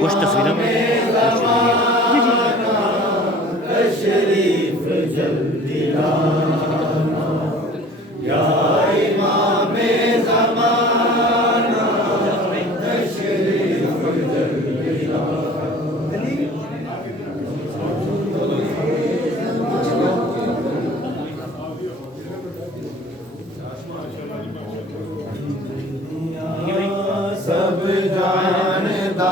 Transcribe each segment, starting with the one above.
कुछ तस्वीरों में सब जानदा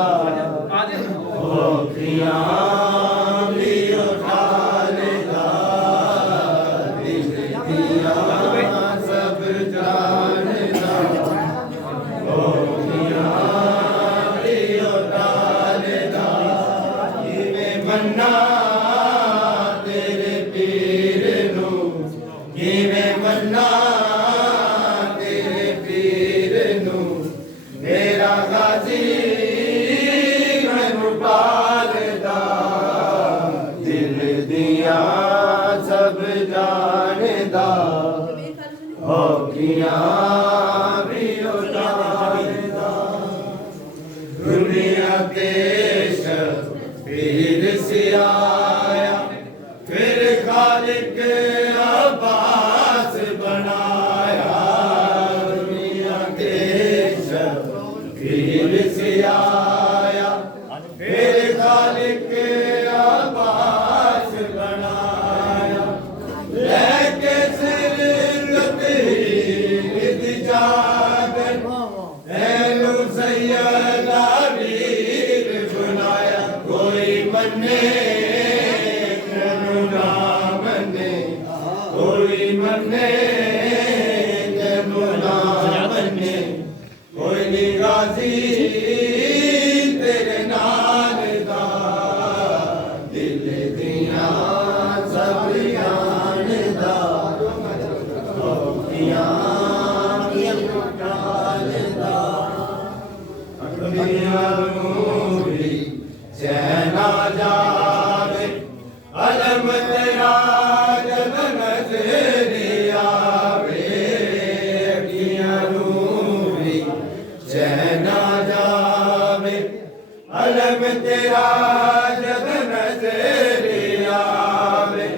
दुनिया देश पीर से आया फिर खालिक अब्बास बनाया। दुनिया देश पीर से आया फिर खालिक अब्बास बनाया। लेके सिर सैयदा वीर बनाया। कोई मने ना मने, कोई मने ना मने, कोई नहीं गाजी तेरे नाल दा। दिल दिया सब जानदा नूरी चैना जावे अलम तेरा जब नजर आवे। अखियां नूरी चैना जावे अलम तेरा जब नजर आवे।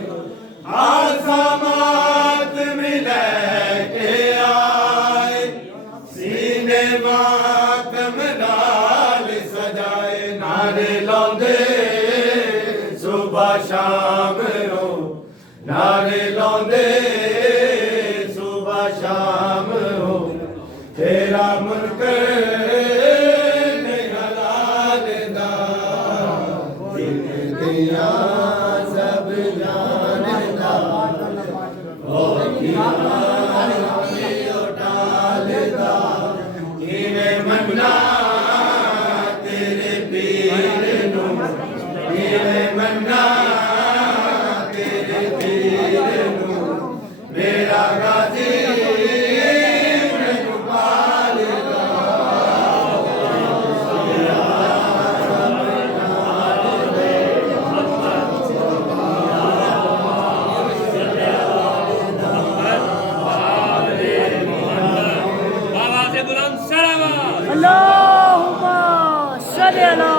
आसमात मिले के आए सीने मातम नाल सजाए। नारे लौंदे सुबह शाम रो, नारे लौंदे सुबह शाम हो। तेरा मुल्क हलाल दा दिल दिया सब जानदा। मन्ना तेरे पीर नू, मन्ना तेरे पीर नू। मेरा गाजी मैनू पालदा बुलंद सलावत अल्लाहुम्मा सल्ली अला